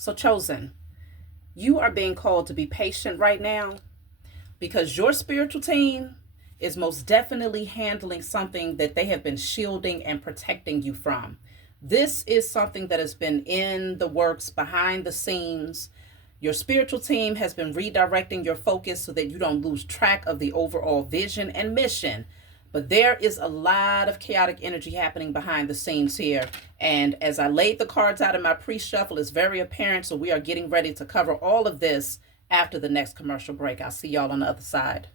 So, Chosen, you are being called to be patient right now because your spiritual team is most definitely handling something that they have been shielding and protecting you from. This is something that has been in the works behind the scenes. Your spiritual team has been redirecting your focus so that you don't lose track of the overall vision and mission. But there is a lot of chaotic energy happening behind the scenes here. And as I laid the cards out in my pre-shuffle, it's very apparent. So we are getting ready to cover all of this after the next commercial break. I'll see y'all on the other side.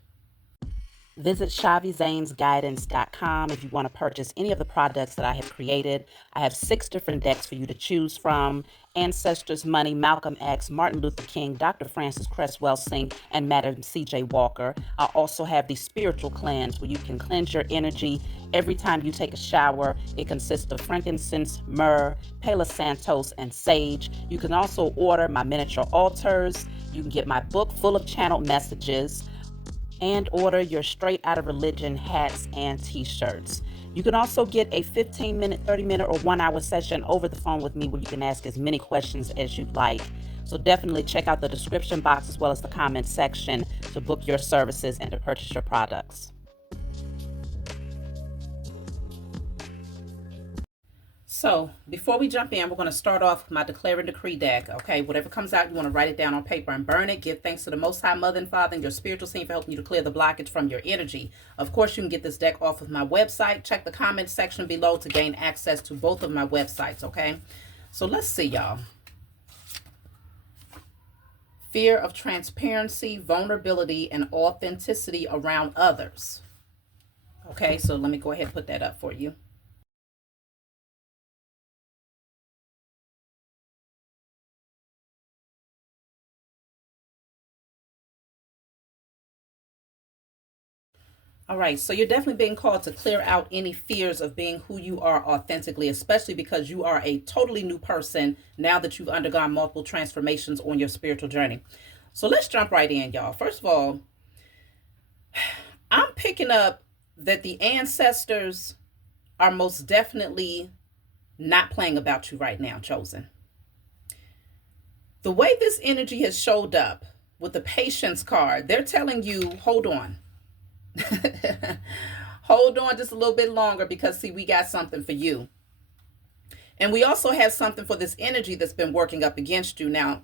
Visit chhaviZanesGuidance.com if you want to purchase any of the products that I have created. I have 6 different decks for you to choose from: Ancestors Money, Malcolm X, Martin Luther King, Dr. Francis Cresswell Singh, and Madam C.J. Walker. I also have the Spiritual Cleanse, where you can cleanse your energy every time you take a shower. It consists of frankincense, myrrh, Palo Santos, and sage. You can also order my miniature altars. You can get my book full of channeled messages, and order your Straight Outta Religion hats and t-shirts. You can also get a 15-minute, 30-minute, or 1-hour session over the phone with me where you can ask as many questions as you'd like. So definitely check out the description box as well as the comment section to book your services and to purchase your products. So before we jump in, we're going to start off with my Declare and Decree deck. Okay, whatever comes out, you want to write it down on paper and burn it. Give thanks to the Most High Mother and Father and your spiritual team for helping you to clear the blockage from your energy. Of course, you can get this deck off of my website. Check the comment section below to gain access to both of my websites, okay? So let's see, y'all. Fear of transparency, vulnerability, and authenticity around others. Okay, so let me go ahead and put that up for you. All right, so you're definitely being called to clear out any fears of being who you are authentically, especially because you are a totally new person now that you've undergone multiple transformations on your spiritual journey. So let's jump right in, y'all. First of all, I'm picking up that the ancestors are most definitely not playing about you right now, Chosen. The way this energy has showed up with the patience card, they're telling you, hold on. Hold on just a little bit longer because, see, we got something for you. And we also have something for this energy that's been working up against you. Now,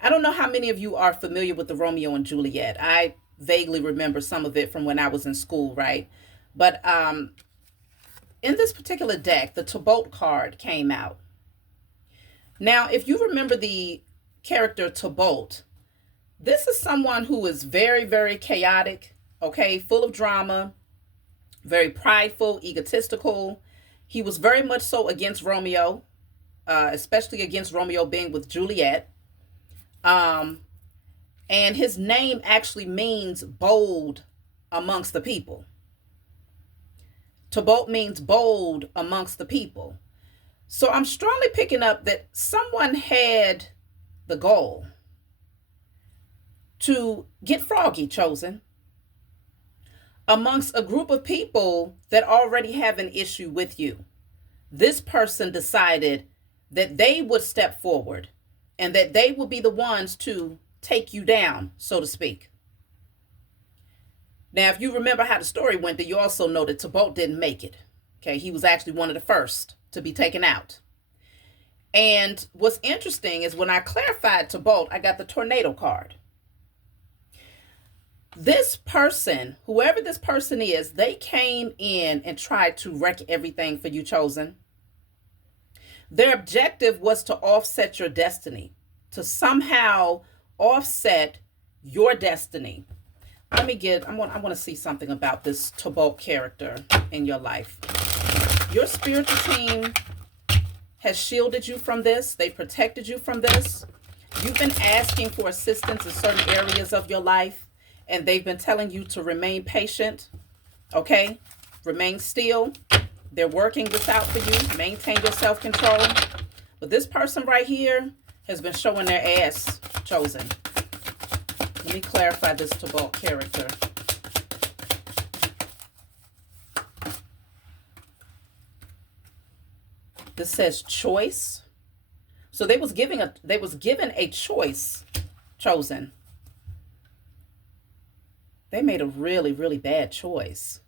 I don't know how many of you are familiar with the Romeo and Juliet. I vaguely remember some of it from when I was in school, right? But in this particular deck, the Tybalt card came out. Now, if you remember the character Tybalt, this is someone who is very, very chaotic, okay, full of drama, very prideful, egotistical. He was very much so against Romeo, especially against Romeo being with Juliet. And his name actually means bold amongst the people. Tybalt means bold amongst the people. So I'm strongly picking up that someone had the goal to get froggy, Chosen, amongst a group of people that already have an issue with you. This person decided that they would step forward and that they will be the ones to take you down, so to speak. Now, if you remember how the story went, then you also know that Tybalt didn't make it. Okay, he was actually one of the first to be taken out. And what's interesting is when I clarified Tybalt, I got the tornado card. This person, whoever this person is, they came in and tried to wreck everything for you, Chosen. Their objective was to offset your destiny, to somehow offset your destiny. I want to see something about this Tybalt character in your life. Your spiritual team has shielded you from this. They protected you from this. You've been asking for assistance in certain areas of your life, and they've been telling you to remain patient, okay? Remain still. They're working this out for you. Maintain your self-control. But this person right here has been showing their ass, Chosen. Let me clarify this Tybalt character. This says choice, So they was given a choice, chosen. They made a really, really bad choice.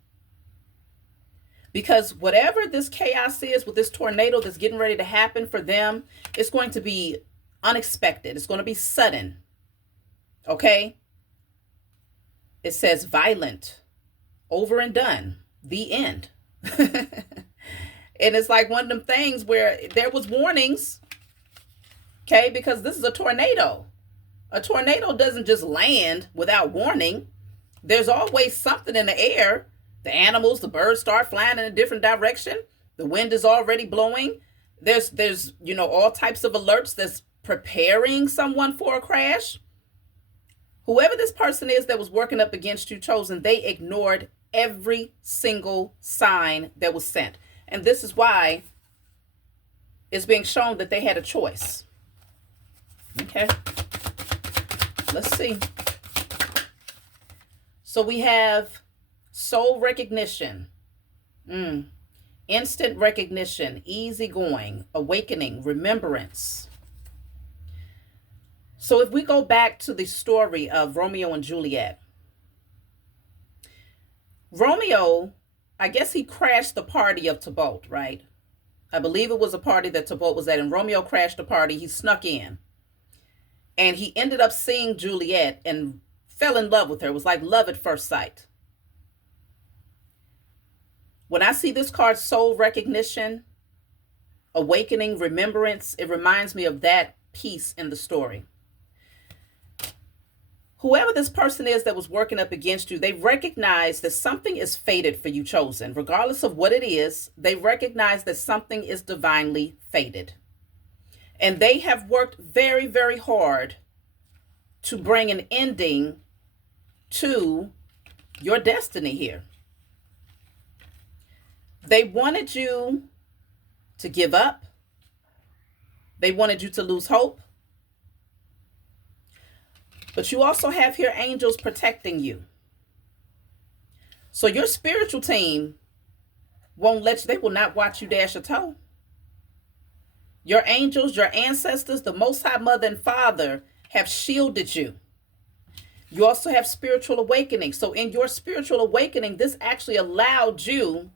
Because whatever this chaos is with this tornado that's getting ready to happen for them, it's going to be unexpected. It's going to be sudden. Okay? It says violent, over and done, the end. And it's like one of them things where there was warnings, okay, because this is a tornado. A tornado doesn't just land without warning. There's always something in the air. The animals, the birds start flying in a different direction. The wind is already blowing. There's all types of alerts that's preparing someone for a crash. Whoever this person is that was working up against you, chosen, they ignored every single sign that was sent. And this is why it's being shown that they had a choice. Okay. Let's see. So we have soul recognition, instant recognition, easygoing, awakening, remembrance. So if we go back to the story of Romeo and Juliet, Romeo, I guess he crashed the party of Tybalt, right? I believe it was a party that Tybalt was at, and Romeo crashed the party. He snuck in. And he ended up seeing Juliet and fell in love with her. It was like love at first sight. When I see this card, soul recognition, awakening, remembrance, it reminds me of that piece in the story. Whoever this person is that was working up against you, they recognize that something is fated for you, chosen. Regardless of what it is, they recognize that something is divinely fated. And they have worked very, very hard to bring an ending to your destiny here. They wanted you to give up. They wanted you to lose hope. But you also have here angels protecting you. So your spiritual team they will not watch you dash a toe. Your angels, your ancestors, the Most High Mother and Father have shielded you. You also have spiritual awakening. So in your spiritual awakening, this actually allowed you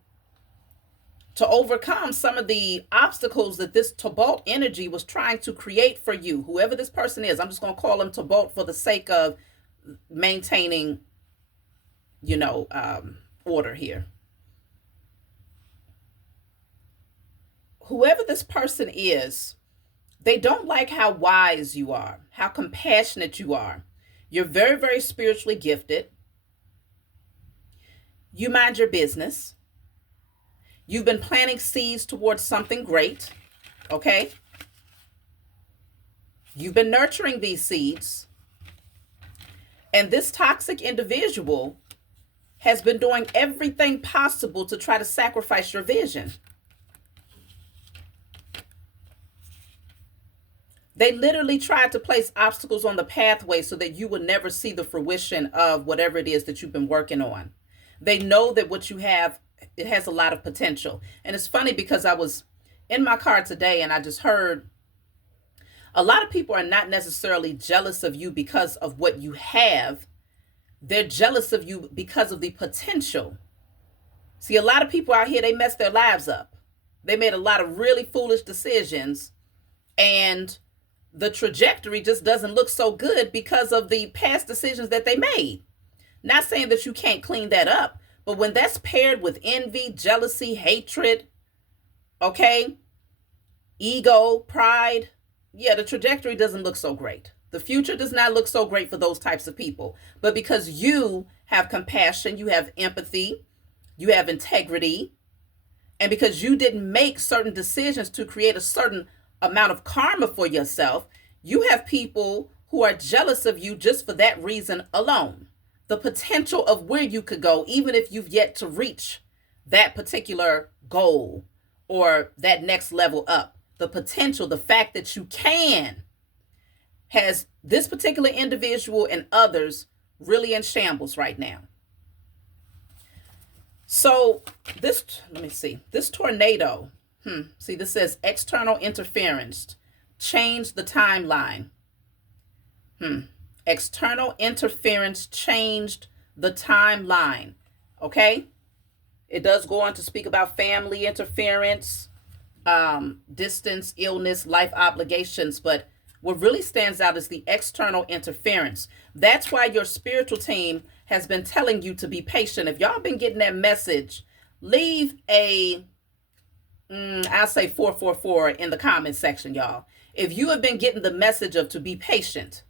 to overcome some of the obstacles that this Tybalt energy was trying to create for you. Whoever this person is, I'm just going to call him Tybalt for the sake of maintaining, order here. Whoever this person is, they don't like how wise you are, how compassionate you are. You're very, very spiritually gifted. You mind your business. You've been planting seeds towards something great, okay? You've been nurturing these seeds. And this toxic individual has been doing everything possible to try to sacrifice your vision. They literally tried to place obstacles on the pathway so that you would never see the fruition of whatever it is that you've been working on. They know that what you have, it has a lot of potential. And it's funny because I was in my car today and I just heard a lot of people are not necessarily jealous of you because of what you have. They're jealous of you because of the potential. See, a lot of people out here, they messed their lives up. They made a lot of really foolish decisions, and the trajectory just doesn't look so good because of the past decisions that they made. Not saying that you can't clean that up, but when that's paired with envy, jealousy, hatred, okay, ego, pride, yeah, the trajectory doesn't look so great. The future does not look so great for those types of people. But because you have compassion, you have empathy, you have integrity, and because you didn't make certain decisions to create a certain amount of karma for yourself, you have people who are jealous of you just for that reason alone. The potential of where you could go, even if you've yet to reach that particular goal or that next level up. The potential, the fact that you can, has this particular individual and others really in shambles right now. So this tornado, see, this says external interference, change the timeline. External interference changed the timeline. Okay? It does go on to speak about family interference, distance, illness, life obligations, but what really stands out is the external interference. That's why your spiritual team has been telling you to be patient. If y'all been getting that message, leave a, I'll say 444 in the comment section, y'all. If you have been getting the message of to be patient,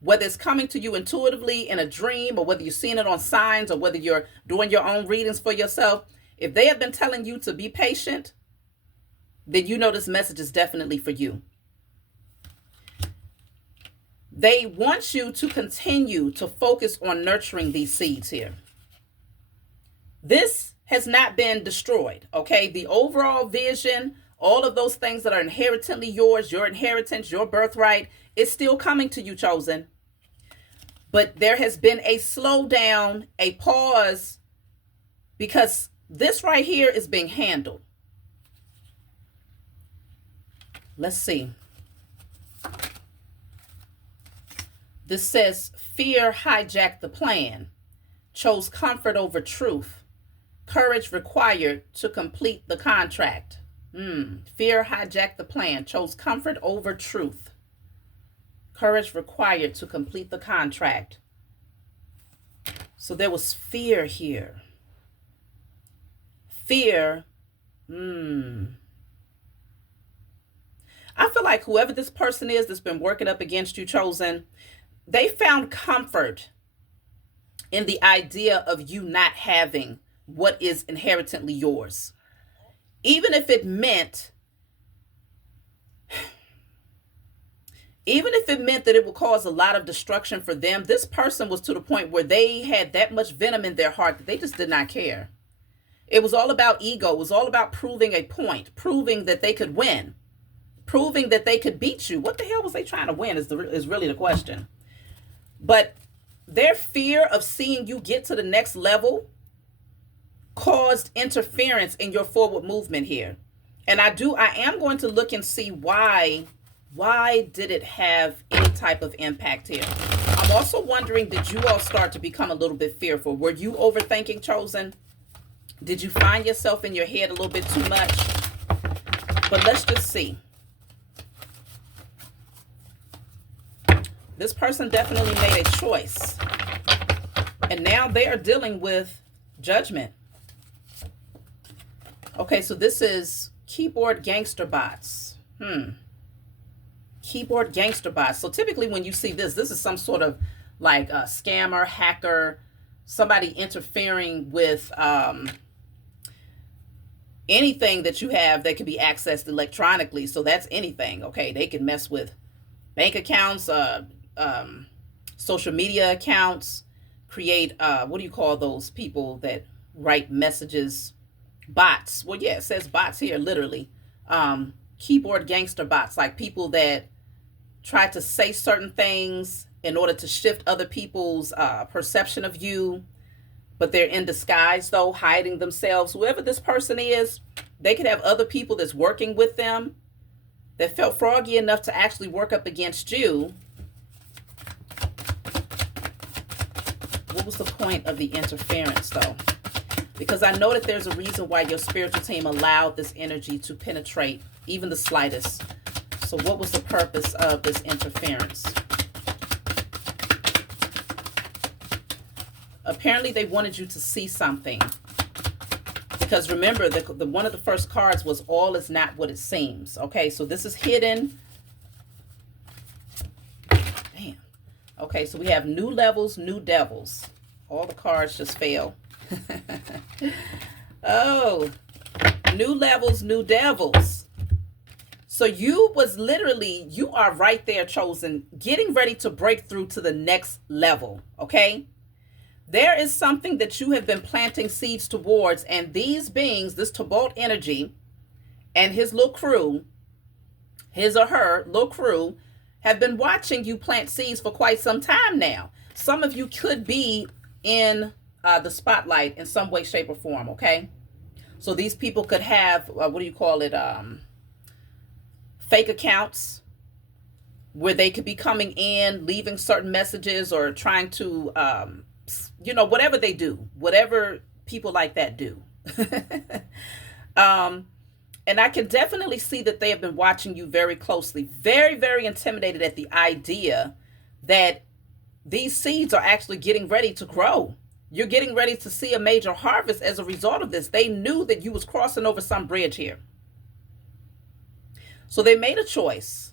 whether it's coming to you intuitively in a dream, or whether you're seeing it on signs, or whether you're doing your own readings for yourself, if they have been telling you to be patient, then you know this message is definitely for you. They want you to continue to focus on nurturing these seeds here. This has not been destroyed, okay? The overall vision, all of those things that are inherently yours, your inheritance, your birthright, is still coming to you, chosen. But there has been a slowdown, a pause, because this right here is being handled. Let's see. This says, fear hijacked the plan, chose comfort over truth, courage required to complete the contract. Fear hijacked the plan, chose comfort over truth, courage required to complete the contract. So there was fear here. Fear. I feel like whoever this person is that's been working up against you, chosen, they found comfort in the idea of you not having what is inherently yours. Even if it meant that it would cause a lot of destruction for them, this person was to the point where they had that much venom in their heart that they just did not care. It was all about ego. It was all about proving a point, proving that they could win, proving that they could beat you. What the hell was they trying to win is really the question. But their fear of seeing you get to the next level caused interference in your forward movement here. And I am going to look and see why did it have any type of impact here. I'm also wondering, did you all start to become a little bit fearful? Were you overthinking, chosen? Did you find yourself in your head a little bit too much? But let's just see. This person definitely made a choice. And now they are dealing with judgment. Okay, so this is keyboard gangster bots. Keyboard gangster bots. So typically when you see this is some sort of like a scammer, hacker, somebody interfering with anything that you have that can be accessed electronically. So that's anything. Okay, they can mess with bank accounts, social media accounts, create, what do you call those people that write messages? Bots. Well, yeah, it says bots here, literally. Keyboard gangster bots, like people that try to say certain things in order to shift other people's perception of you, but they're in disguise, though, hiding themselves. Whoever this person is, they could have other people that's working with them that felt froggy enough to actually work up against you. What was the point of the interference, though? Because I know that there's a reason why your spiritual team allowed this energy to penetrate even the slightest. So what was the purpose of this interference? Apparently they wanted you to see something. Because remember, the one of the first cards was all is not what it seems. Okay, so this is hidden. Damn. Okay, so we have new levels, new devils. All the cards just fail. Oh, new levels, new devils. So you are right there, chosen, getting ready to break through to the next level. Okay, there is something that you have been planting seeds towards, and these beings, this Tobalt energy and his little crew, his or her little crew, have been watching you plant seeds for quite some time now. Some of you could be in the spotlight in some way, shape, or form. Okay, so these people could have what do you call it, fake accounts, where they could be coming in, leaving certain messages, or trying to, whatever they do, whatever people like that do. And I can definitely see that they have been watching you very closely, very, very intimidated at the idea that these seeds are actually getting ready to grow. You're getting ready to see a major harvest as a result of this. They knew that you was crossing over some bridge here. So they made a choice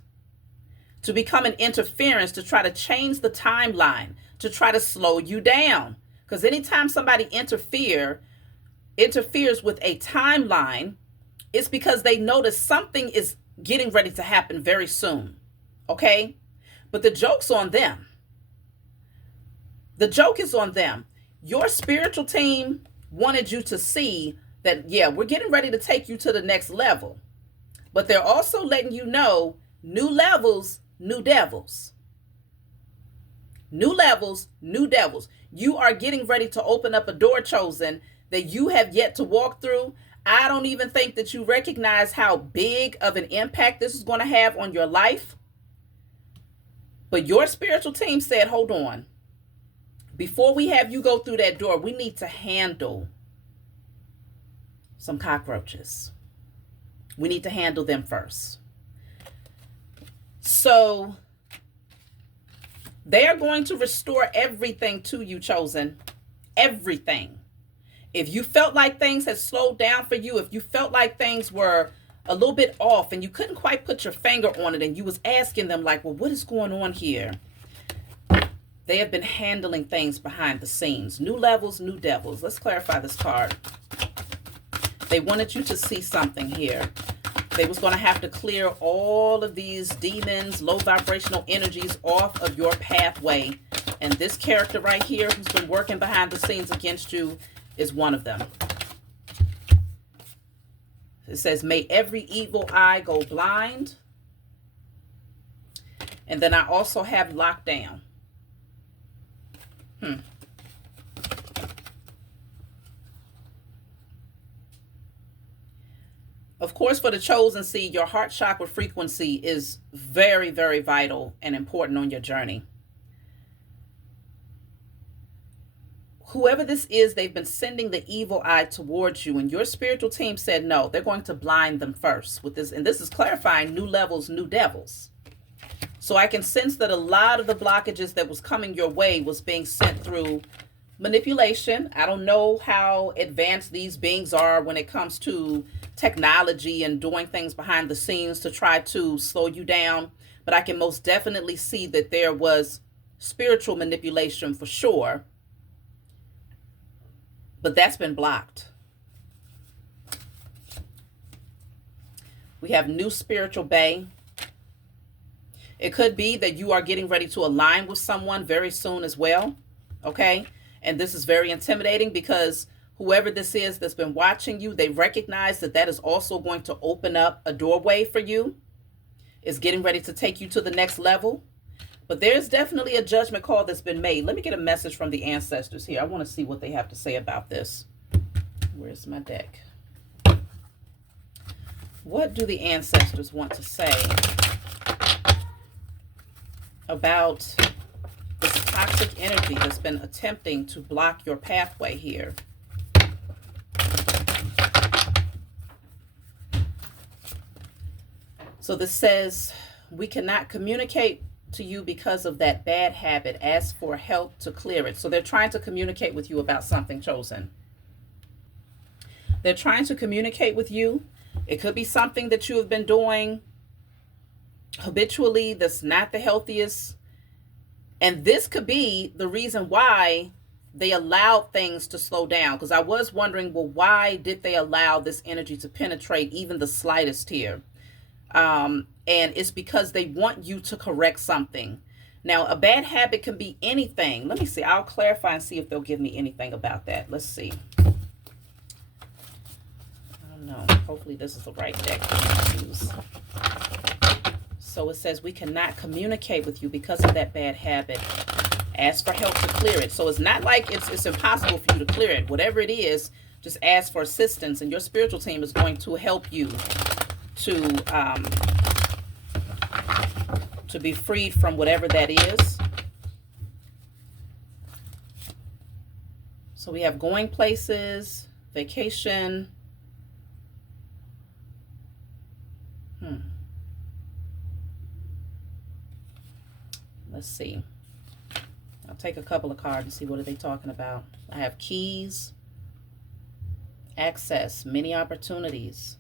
to become an interference to try to change the timeline, to try to slow you down. Because anytime somebody interferes with a timeline, it's because they notice something is getting ready to happen very soon. Okay? But the joke's on them. The joke is on them. Your spiritual team wanted you to see that, yeah, we're getting ready to take you to the next level. But they're also letting you know, new levels, new devils. New levels, new devils. You are getting ready to open up a door, chosen, that you have yet to walk through. I don't even think that you recognize how big of an impact this is going to have on your life. But your spiritual team said, hold on. Before we have you go through that door, we need to handle some cockroaches. We need to handle them first. So they are going to restore everything to you, chosen. Everything. If you felt like things had slowed down for you, if you felt like things were a little bit off and you couldn't quite put your finger on it and you was asking them like, well, what is going on here? They have been handling things behind the scenes. New levels, new devils. Let's clarify this card. They wanted you to see something here. They was going to have to clear all of these demons, low vibrational energies off of your pathway. And this character right here who's been working behind the scenes against you is one of them. It says, may every evil eye go blind. And then I also have lockdown. Of course, for the chosen seed, your heart chakra frequency is very, very vital and important on your journey. Whoever this is, they've been sending the evil eye towards you, and your spiritual team said no, they're going to blind them first with this. And this is clarifying new levels, new devils. So I can sense that a lot of the blockages that was coming your way was being sent through manipulation. I don't know how advanced these beings are when it comes to technology and doing things behind the scenes to try to slow you down. But I can most definitely see that there was spiritual manipulation for sure. But that's been blocked. We have new spiritual bay. It could be that you are getting ready to align with someone very soon as well. Okay? And this is very intimidating because whoever this is that's been watching you, they recognize that that is also going to open up a doorway for you. It's getting ready to take you to the next level. But there's definitely a judgment call that's been made. Let me get a message from the ancestors here. I want to see what they have to say about this. Where's my deck? What do the ancestors want to say about this toxic energy that's been attempting to block your pathway here? So this says, we cannot communicate to you because of that bad habit. Ask for help to clear it. So they're trying to communicate with you about something, chosen. They're trying to communicate with you. It could be something that you have been doing habitually that's not the healthiest. And this could be the reason why they allowed things to slow down. Because I was wondering, well, why did they allow this energy to penetrate even the slightest here? And it's because they want you to correct something. Now, a bad habit can be anything. Let me see. I'll clarify and see if they'll give me anything about that. Let's see. I don't know. Hopefully this is the right deck to use. So it says, we cannot communicate with you because of that bad habit. Ask for help to clear it. So it's not like it's impossible for you to clear it. Whatever it is, just ask for assistance, and your spiritual team is going to help you to to be freed from whatever that is. So we have going places, vacation. Let's see. I'll take a couple of cards and see what are they talking about. I have keys, access, many opportunities.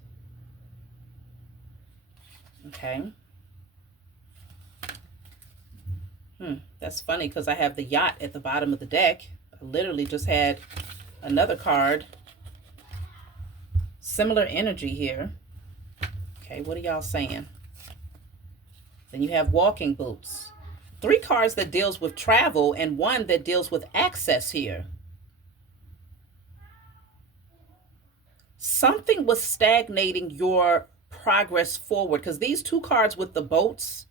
Okay. That's funny because I have the yacht at the bottom of the deck. I literally just had another card. Similar energy here. Okay, what are y'all saying? Then you have walking boots. 3 cards that deals with travel and 1 that deals with access here. Something was stagnating your progress forward, because these 2 cards with the boats,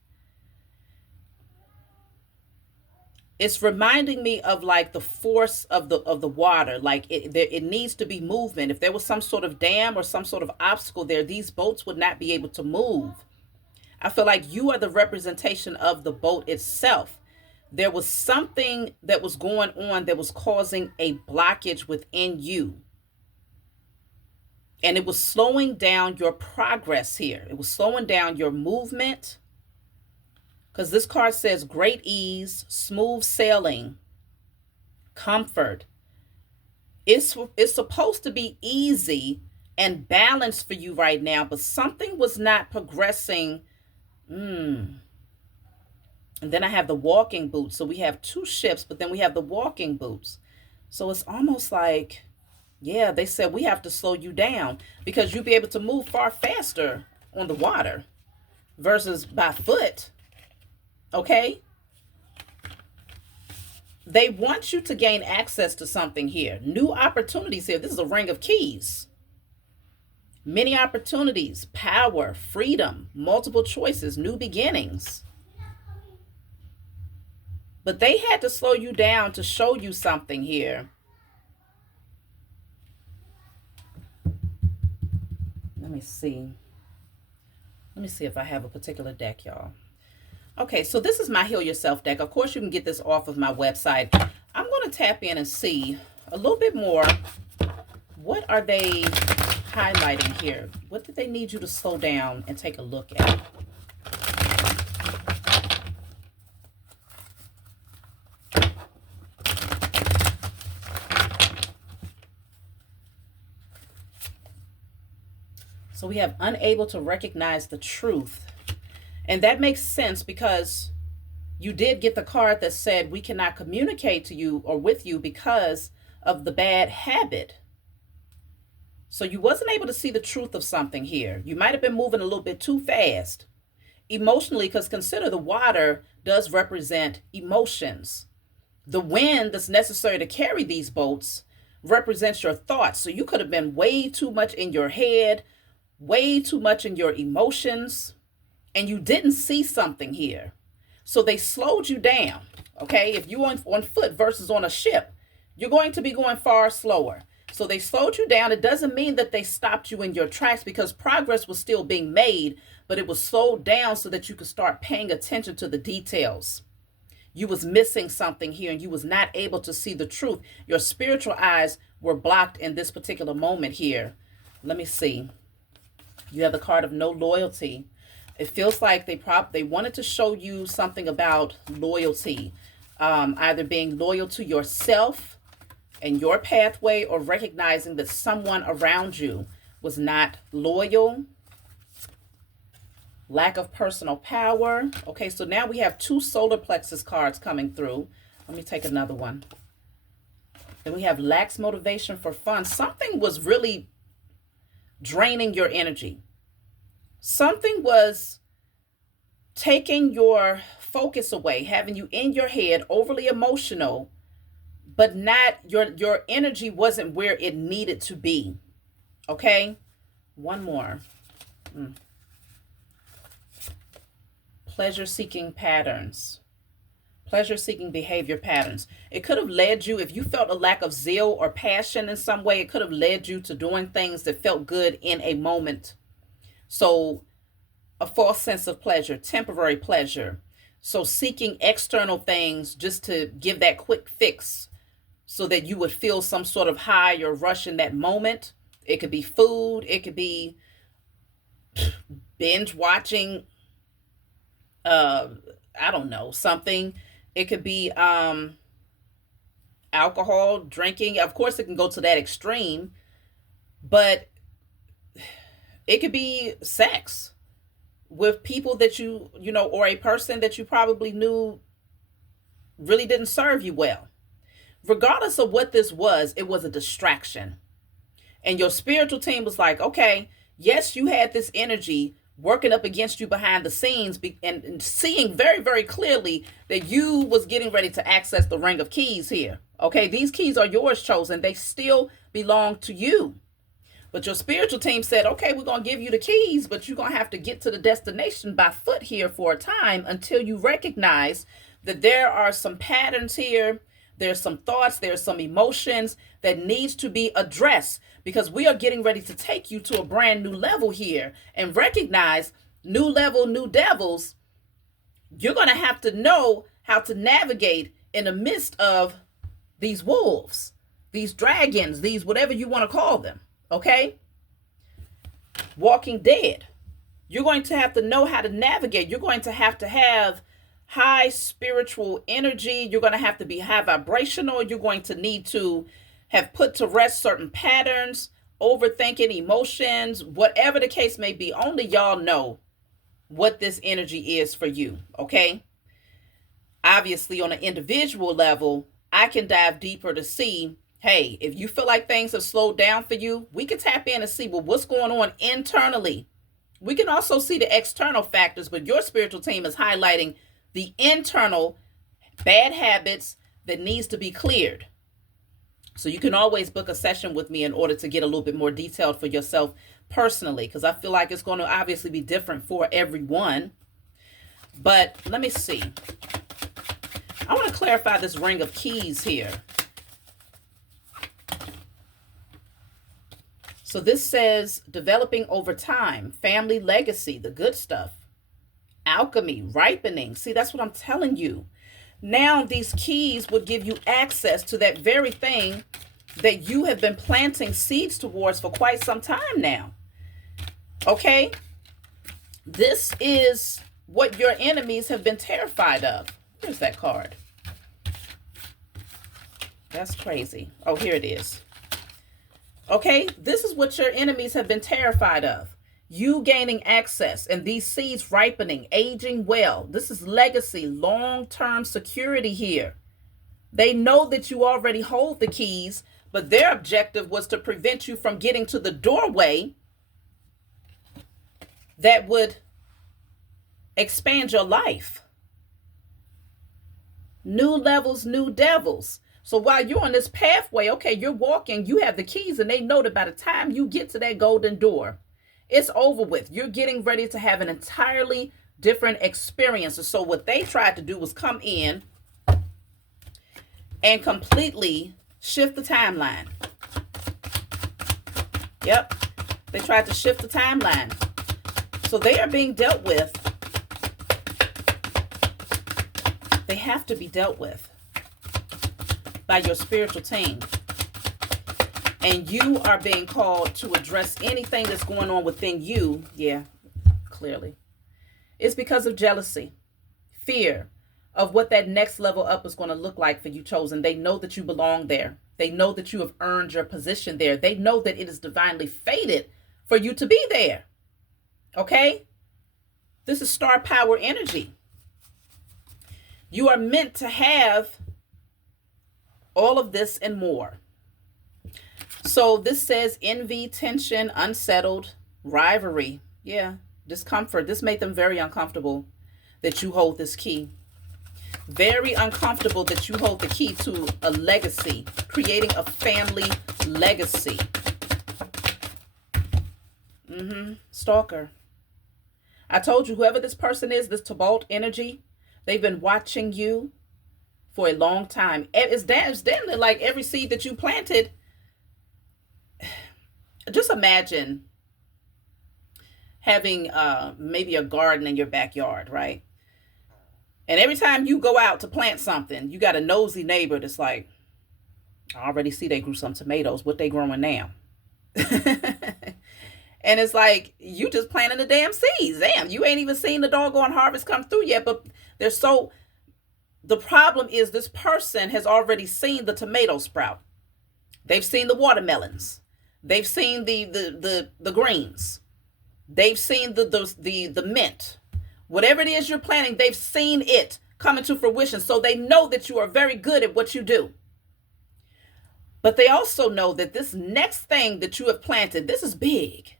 it's reminding me of like the force of the water. Like it needs to be movement. If there was some sort of dam or some sort of obstacle there, these boats would not be able to move. I feel like you are the representation of the boat itself. There was something that was going on that was causing a blockage within you. And it was slowing down your progress here. It was slowing down your movement. Because this card says great ease, smooth sailing, comfort. It's supposed to be easy and balanced for you right now, but something was not progressing. And then I have the walking boots. So we have 2 ships, but then we have the walking boots. So it's almost like, yeah, they said we have to slow you down because you'll be able to move far faster on the water versus by foot. Okay? They want you to gain access to something here. New opportunities here. This is a ring of keys. Many opportunities, power, freedom, multiple choices, new beginnings. But they had to slow you down to show you something here. Let me see. Let me see if I have a particular deck, y'all. Okay, so this is my Heal Yourself deck. Of course, you can get this off of my website. I'm going to tap in and see a little bit more. What are they highlighting here? What did they need you to slow down and take a look at? So we have unable to recognize the truth. And that makes sense because you did get the card that said we cannot communicate to you or with you because of the bad habit. So you wasn't able to see the truth of something here. You might have been moving a little bit too fast emotionally, because consider the water does represent emotions. The wind that's necessary to carry these boats represents your thoughts. So you could have been way too much in your head, way too much in your emotions, and you didn't see something here. So they slowed you down. Okay, if you're on foot versus on a ship, you're going to be going far slower. So they slowed you down. It doesn't mean that they stopped you in your tracks, because progress was still being made, but it was slowed down so that you could start paying attention to the details. You was missing something here and you was not able to see the truth. Your spiritual eyes were blocked in this particular moment here. Let me see. You have the card of no loyalty. It feels like they wanted to show you something about loyalty, either being loyal to yourself and your pathway, or recognizing that someone around you was not loyal. Lack of personal power. Okay, so now we have 2 solar plexus cards coming through. Let me take another one. Then we have lacks motivation for fun. Something was really draining your energy. Something was taking your focus away, having you in your head, overly emotional, but not your energy wasn't where it needed to be. Okay? One more. Pleasure-seeking patterns. Pleasure-seeking behavior patterns. It could have led you, if you felt a lack of zeal or passion in some way, it could have led you to doing things that felt good in a moment. So a false sense of pleasure, temporary pleasure. So seeking external things just to give that quick fix so that you would feel some sort of high or rush in that moment. It could be food, it could be binge watching, uh I don't know, something. It could be alcohol, drinking. Of course it can go to that extreme, but it could be sex with people that you know, or a person that you probably knew really didn't serve you well. Regardless of what this was, it was a distraction. And your spiritual team was like, okay, yes, you had this energy working up against you behind the scenes, and seeing very, very clearly that you was getting ready to access the ring of keys here. Okay, these keys are yours, chosen. They still belong to you. But your spiritual team said, okay, we're going to give you the keys, but you're going to have to get to the destination by foot here for a time until you recognize that there are some patterns here. There's some thoughts, there's some emotions that needs to be addressed, because we are getting ready to take you to a brand new level here, and recognize new level, new devils. You're going to have to know how to navigate in the midst of these wolves, these dragons, these whatever you want to call them. Okay? Walking dead. You're going to have to know how to navigate. You're going to have high spiritual energy. You're going to have to be high vibrational. You're going to need to have put to rest certain patterns, overthinking, emotions, whatever the case may be. Only y'all know what this energy is for you. Okay? Obviously, on an individual level, I can dive deeper to see, hey, if you feel like things have slowed down for you, we can tap in and see, well, what's going on internally. We can also see the external factors, but your spiritual team is highlighting the internal bad habits that needs to be cleared. So you can always book a session with me in order to get a little bit more detailed for yourself personally, because I feel like it's going to obviously be different for everyone. But let me see. I want to clarify this ring of keys here. So this says developing over time, family legacy, the good stuff, alchemy, ripening. See, that's what I'm telling you. Now these keys would give you access to that very thing that you have been planting seeds towards for quite some time now. Okay? This is what your enemies have been terrified of. Where's that card? That's crazy. Oh, here it is. Okay, this is what your enemies have been terrified of. You gaining access and these seeds ripening, aging well. This is legacy, long-term security here. They know that you already hold the keys, but their objective was to prevent you from getting to the doorway that would expand your life. New levels, new devils. So while you're on this pathway, okay, you're walking, you have the keys, and they know that by the time you get to that golden door, it's over with. You're getting ready to have an entirely different experience. And so what they tried to do was come in and completely shift the timeline. Yep. They tried to shift the timeline. So they are being dealt with. They have to be dealt with by your spiritual team. And you are being called to address anything that's going on within you. Yeah, clearly. It's because of jealousy, fear of what that next level up is going to look like for you, chosen. They know that you belong there. They know that you have earned your position there. They know that it is divinely fated for you to be there. Okay? This is star power energy. You are meant to have all of this and more. So this says envy, tension, unsettled, rivalry. Yeah, discomfort. This made them very uncomfortable that you hold this key. Very uncomfortable that you hold the key to a legacy, creating a family legacy. Stalker. I told you, whoever this person is, this Tobalt energy, they've been watching you for a long time. It's damn like every seed that you planted. Just imagine having maybe a garden in your backyard, right? And every time you go out to plant something, you got a nosy neighbor that's like, I already see they grew some tomatoes. What they growing now? And it's like, you just planting the damn seeds. Damn, you ain't even seen the doggone harvest come through yet. But they're so, the problem is this person has already seen the tomato sprout. They've seen the watermelons. They've seen the greens. They've seen the mint. Whatever it is you're planting, they've seen it come into fruition. So they know that you are very good at what you do. But they also know that this next thing that you have planted, this is big.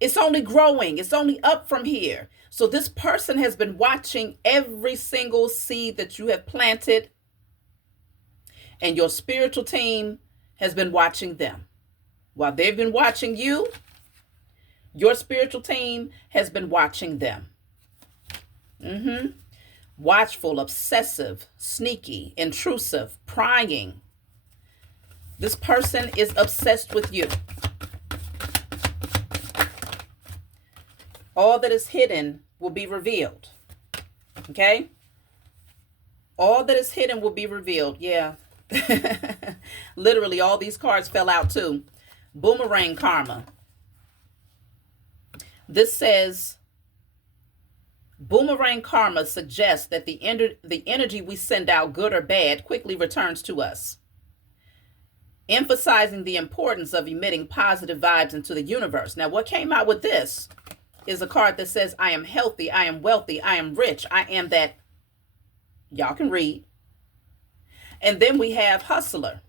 It's only growing. It's only up from here. So this person has been watching every single seed that you have planted, and your spiritual team has been watching them. While they've been watching you, your spiritual team has been watching them. Watchful, obsessive, sneaky, intrusive, prying. This person is obsessed with you. All that is hidden will be revealed. Okay? All that is hidden will be revealed. Yeah. Literally, all these cards fell out too. Boomerang karma. This says, boomerang karma suggests that the energy we send out, good or bad, quickly returns to us, emphasizing the importance of emitting positive vibes into the universe. Now, what came out with this is a card that says, I am healthy, I am wealthy, I am rich, I am that. Y'all can read. And then we have hustler.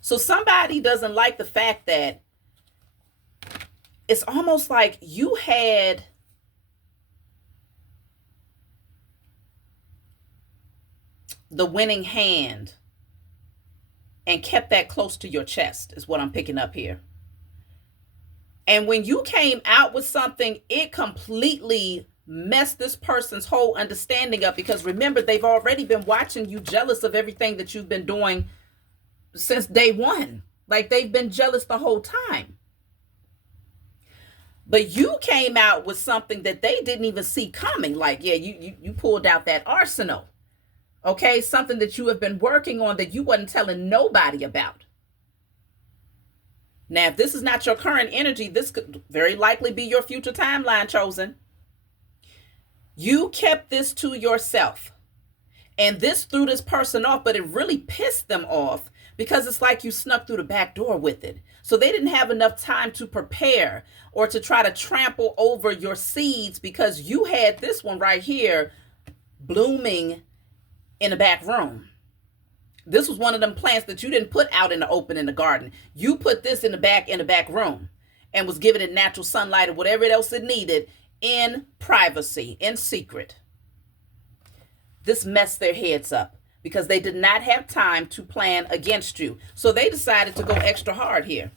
So somebody doesn't like the fact that it's almost like you had the winning hand and kept that close to your chest, is what I'm picking up here. And when you came out with something, it completely messed this person's whole understanding up, because remember, they've already been watching you, jealous of everything that you've been doing since day one. Like, they've been jealous the whole time. But you came out with something that they didn't even see coming. Like, yeah, you pulled out that arsenal. Okay, something that you have been working on that you wasn't telling nobody about. Now, if this is not your current energy, this could very likely be your future timeline, chosen. You kept this to yourself. And this threw this person off, but it really pissed them off, because it's like you snuck through the back door with it. So they didn't have enough time to prepare or to try to trample over your seeds, because you had this one right here blooming in the back room. This was one of them plants that you didn't put out in the open in the garden. You put this in the back room and was giving it natural sunlight or whatever else it needed in privacy, in secret. This messed their heads up because they did not have time to plan against you. So they decided to go extra hard here.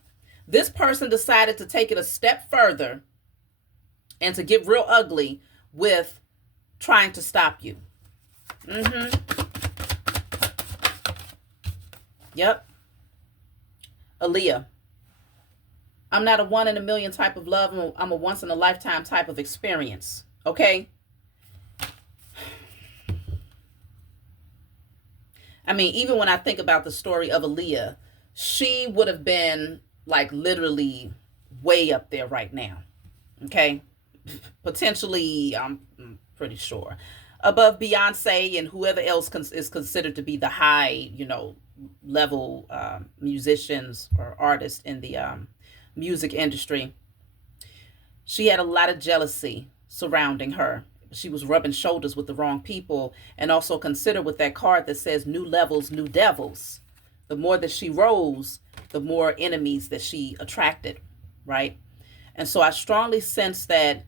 This person decided to take it a step further and to get real ugly with trying to stop you. Yep. Aaliyah. I'm not a one in a million type of love. I'm a once in a lifetime type of experience. Okay? I mean, even when I think about the story of Aaliyah, she would have been like literally way up there right now. Okay? Potentially, I'm pretty sure, above Beyonce and whoever else is considered to be the high, level musicians or artists in the music industry. She had a lot of jealousy surrounding her. She was rubbing shoulders with the wrong people. And also consider with that card that says new levels, new devils. The more that she rose, the more enemies that she attracted, right? And so I strongly sense that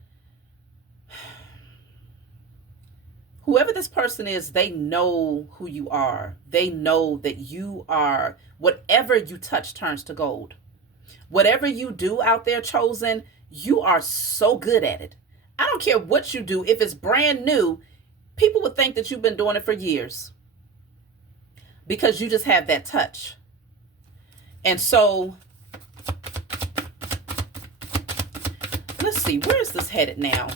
whoever this person is, they know who you are. They know that you are, whatever you touch turns to gold. Whatever you do out there, chosen, you are so good at it. I don't care what you do. If it's brand new, people would think that you've been doing it for years because you just have that touch. And so, let's see, where is this headed now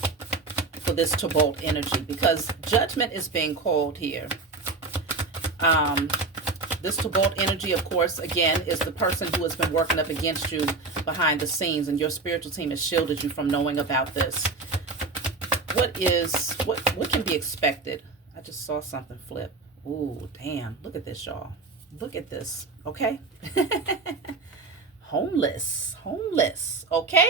for this Tobolt energy, because judgment is being called here. This Tobolt energy, of course, again, is the person who has been working up against you behind the scenes, and your spiritual team has shielded you from knowing about this. What can be expected? I just saw something flip. Ooh, damn. Look at this, y'all. Look at this. Okay? Homeless. Okay?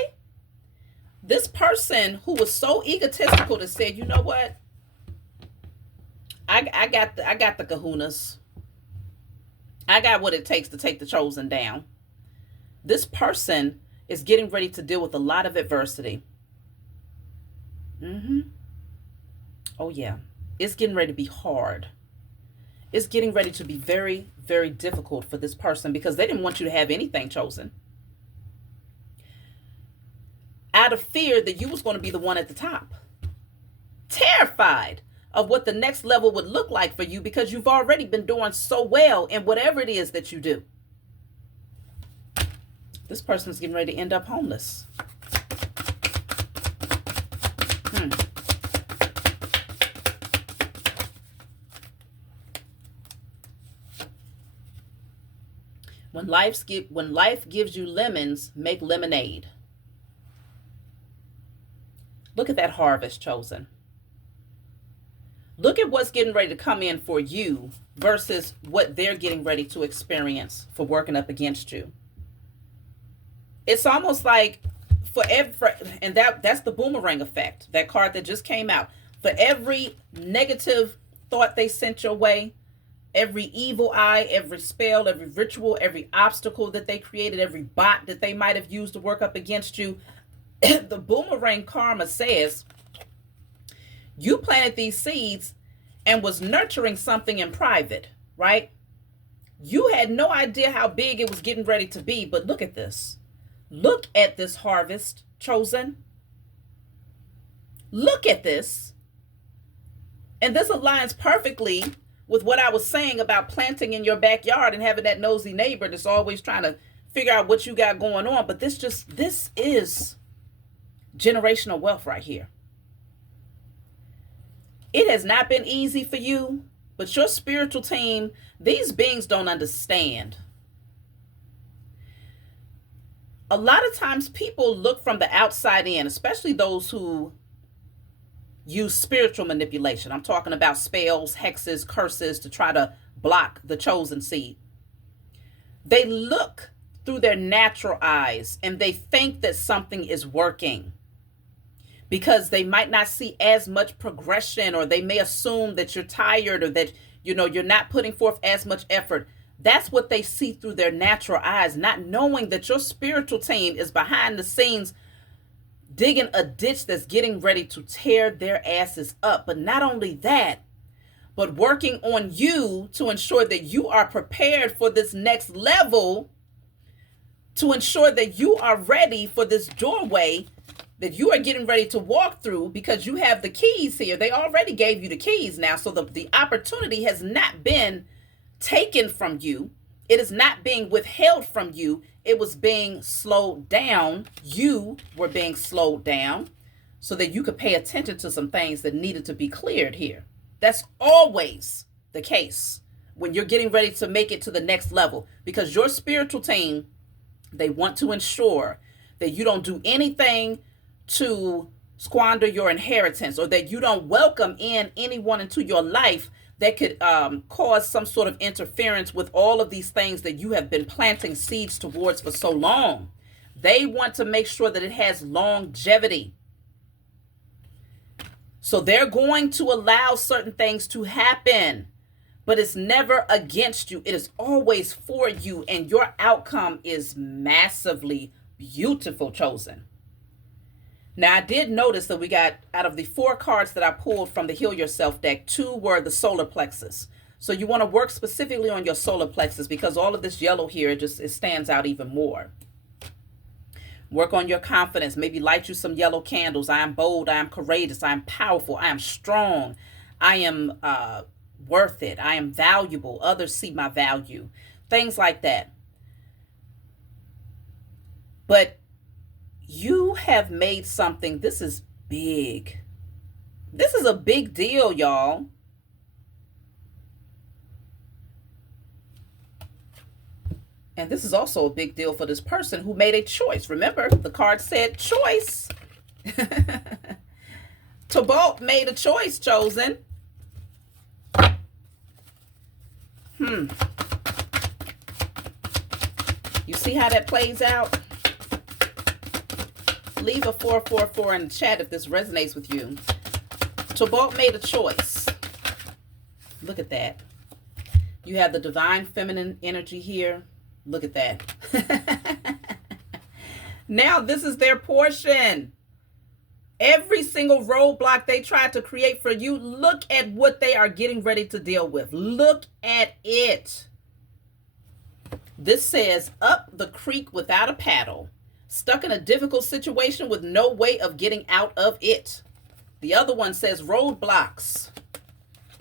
This person who was so egotistical to say, you know what? I got the kahunas. I got what it takes to take the chosen down. This person is getting ready to deal with a lot of adversity. Oh, yeah. It's getting ready to be hard. It's getting ready to be very, very difficult for this person, because they didn't want you to have anything chosen. Out of fear that you was going to be the one at the top. Terrified of what the next level would look like for you, because you've already been doing so well in whatever it is that you do. This person is getting ready to end up homeless. When life gives you lemons, make lemonade. Look at that harvest, chosen. Look at what's getting ready to come in for you versus what they're getting ready to experience for working up against you. It's almost like and that's the boomerang effect, that card that just came out. For every negative thought they sent your way, every evil eye, every spell, every ritual, every obstacle that they created, every bot that they might have used to work up against you, the boomerang karma says, you planted these seeds and was nurturing something in private, right? You had no idea how big it was getting ready to be, but look at this. Look at this harvest, chosen. Look at this. And this aligns perfectly with what I was saying about planting in your backyard and having that nosy neighbor that's always trying to figure out what you got going on. But this is generational wealth right here. It has not been easy for you, but your spiritual team, these beings don't understand. A lot of times people look from the outside in, especially those who use spiritual manipulation. I'm talking about spells, hexes, curses to try to block the chosen seed. They look through their natural eyes and they think that something is working, because they might not see as much progression, or they may assume that you're tired, or that, you're not putting forth as much effort. That's what they see through their natural eyes, not knowing that your spiritual team is behind the scenes digging a ditch that's getting ready to tear their asses up. But not only that, but working on you to ensure that you are prepared for this next level, to ensure that you are ready for this doorway that you are getting ready to walk through, because you have the keys here. They already gave you the keys now. So the opportunity has not been taken from you. It is not being withheld from you. It was being slowed down. You were being slowed down so that you could pay attention to some things that needed to be cleared here. That's always the case when you're getting ready to make it to the next level, because your spiritual team, they want to ensure that you don't do anything to squander your inheritance, or that you don't welcome in anyone into your life that could cause some sort of interference with all of these things that you have been planting seeds towards for so long. They want to make sure that it has longevity. So they're going to allow certain things to happen, but it's never against you. It is always for you, and your outcome is massively beautiful, chosen. Now, I did notice that we got, out of the 4 cards that I pulled from the Heal Yourself deck, 2 were the solar plexus. So you want to work specifically on your solar plexus, because all of this yellow here, it stands out even more. Work on your confidence. Maybe light you some yellow candles. I am bold. I am courageous. I am powerful. I am strong. I am worth it. I am valuable. Others see my value. Things like that. But you have made something, this is big, This is a big deal, y'all. And this is also a big deal for this person who made a choice. Remember, the card said choice. Tobalt made a choice, chosen. You see how that plays out? Leave a 444 in the chat if this resonates with you. Tobalt made a choice. Look at that. You have the divine feminine energy here. Look at that. Now this is their portion. Every single roadblock they tried to create for you, look at what they are getting ready to deal with. Look at it. This says, up the creek without a paddle. Stuck in a difficult situation with no way of getting out of it. The other one says, roadblocks.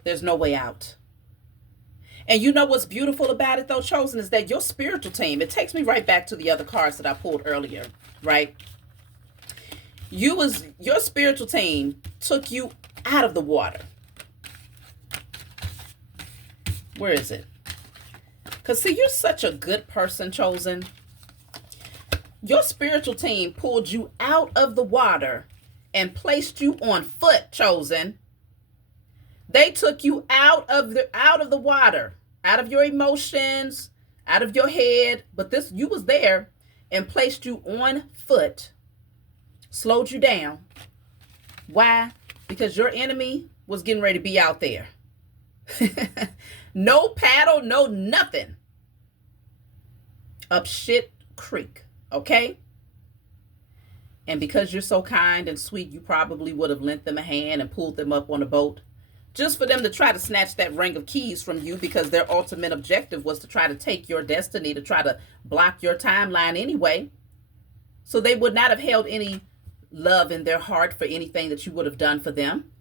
There's no way out. And you know what's beautiful about it, though, chosen, is that your spiritual team, it takes me right back to the other cards that I pulled earlier, right? Your spiritual team took you out of the water. Where is it? Because, see, you're such a good person, chosen. Your spiritual team pulled you out of the water and placed you on foot, chosen. They took you out of the water, out of your emotions, out of your head. But you was there and placed you on foot, slowed you down. Why? Because your enemy was getting ready to be out there. No paddle, no nothing. Up shit creek, okay? And because you're so kind and sweet, you probably would have lent them a hand and pulled them up on a boat just for them to try to snatch that ring of keys from you, because their ultimate objective was to try to take your destiny, to try to block your timeline anyway. So they would not have held any love in their heart for anything that you would have done for them.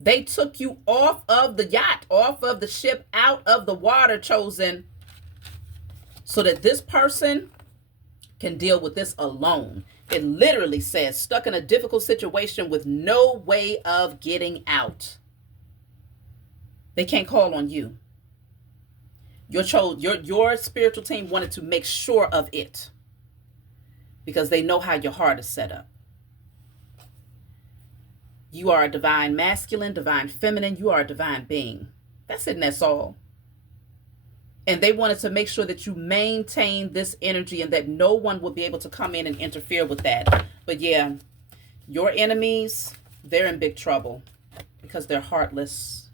They took you off of the yacht, off of the ship, out of the water, chosen, so that this person can deal with this alone. It literally says, stuck in a difficult situation with no way of getting out. They can't call on you. Your spiritual team wanted to make sure of it because they know how your heart is set up. You are a divine masculine, divine feminine. You are a divine being. That's it, and that's all. And they wanted to make sure that you maintain this energy and that no one will be able to come in and interfere with that. But yeah, your enemies, they're in big trouble because they're heartless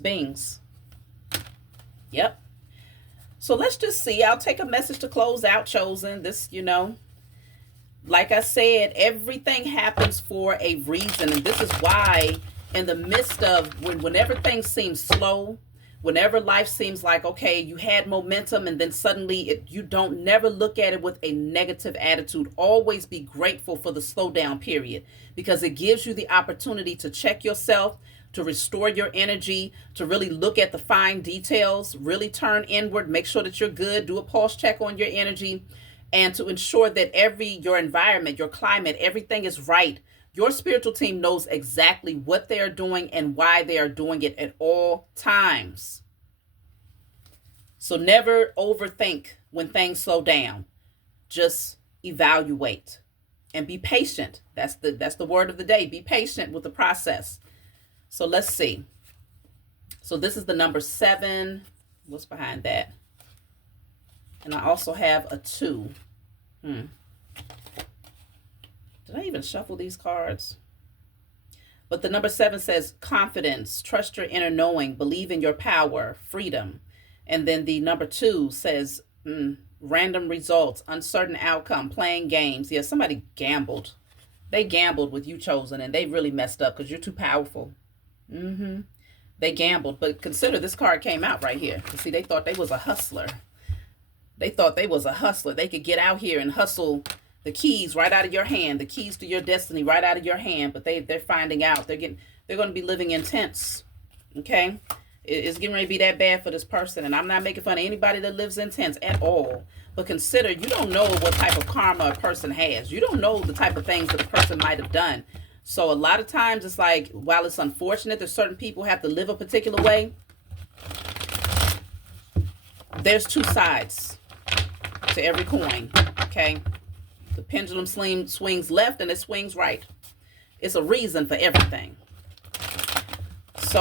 beings. Yep. So let's just see. I'll take a message to close out, chosen. This, like I said, everything happens for a reason. And this is why in the midst of whenever things seem slow, whenever life seems like, okay, you had momentum and then suddenly you don't never look at it with a negative attitude. Always be grateful for the slowdown period because it gives you the opportunity to check yourself, to restore your energy, to really look at the fine details, really turn inward, make sure that you're good, do a pulse check on your energy, and to ensure that your environment, your climate, everything is right. Your spiritual team knows exactly what they are doing and why they are doing it at all times. So never overthink when things slow down. Just evaluate and be patient. That's the word of the day. Be patient with the process. So let's see. So this is the number 7. What's behind that? And I also have a 2. Did I even shuffle these cards? But the number 7 says confidence, trust your inner knowing, believe in your power, freedom. And then the number 2 says random results, uncertain outcome, playing games. Yeah, somebody gambled. They gambled with you, chosen, and they really messed up because you're too powerful. They gambled, but consider this card came out right here. You see, they thought they was a hustler. They thought they was a hustler. They could get out here and hustle the keys right out of your hand, the keys to your destiny right out of your hand. But they're finding out they're going to be living in tents. Okay, it's getting ready to be that bad for this person, and I'm not making fun of anybody that lives in tents at all. But consider, you don't know what type of karma a person has. You don't know the type of things that a person might have done. So a lot of times it's like, while it's unfortunate that certain people have to live a particular way, there's two sides to every coin, okay? The pendulum swings left and it swings right. It's a reason for everything. So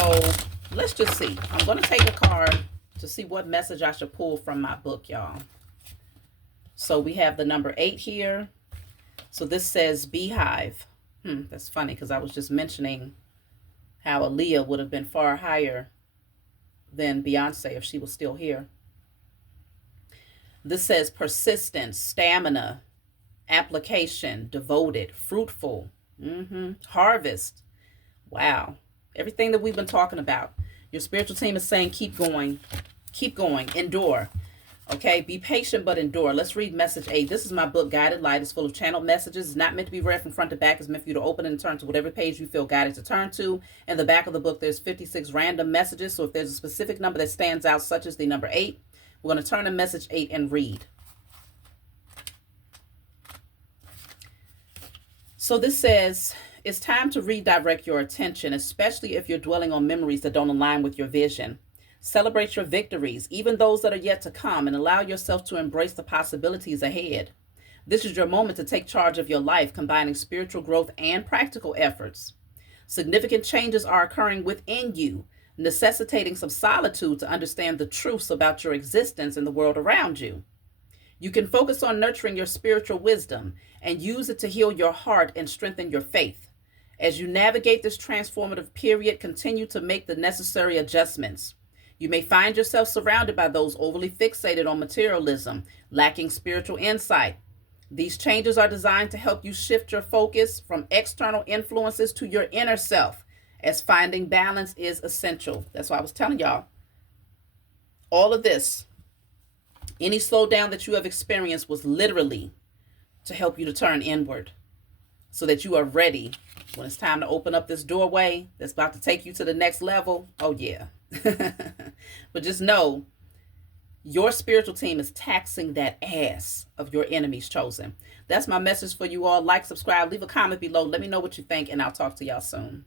let's just see. I'm going to take a card to see what message I should pull from my book, y'all. So we have the number 8 here. So this says beehive. That's funny because I was just mentioning how Aaliyah would have been far higher than Beyonce if she was still here. This says persistence, stamina, application, devoted, fruitful, harvest. Wow. Everything that we've been talking about. Your spiritual team is saying keep going, endure. Okay, be patient but endure. Let's read message 8. This is my book, Guided Light. It's full of channeled messages. It's not meant to be read from front to back. It's meant for you to open and turn to whatever page you feel guided to turn to. In the back of the book, there's 56 random messages. So if there's a specific number that stands out, such as the number 8, we're going to turn to message 8 and read. So this says, it's time to redirect your attention, especially if you're dwelling on memories that don't align with your vision. Celebrate your victories, even those that are yet to come, and allow yourself to embrace the possibilities ahead. This is your moment to take charge of your life, combining spiritual growth and practical efforts. Significant changes are occurring within you, necessitating some solitude to understand the truths about your existence and the world around you. You can focus on nurturing your spiritual wisdom and use it to heal your heart and strengthen your faith. As you navigate this transformative period, continue to make the necessary adjustments. You may find yourself surrounded by those overly fixated on materialism, lacking spiritual insight. These changes are designed to help you shift your focus from external influences to your inner self, as finding balance is essential. That's why I was telling y'all. All of this, any slowdown that you have experienced was literally to help you to turn inward so that you are ready when it's time to open up this doorway that's about to take you to the next level. Oh, yeah. But just know your spiritual team is taxing that ass of your enemies chosen. That's my message for you all. Like, subscribe, leave a comment below. Let me know what you think, and I'll talk to y'all soon.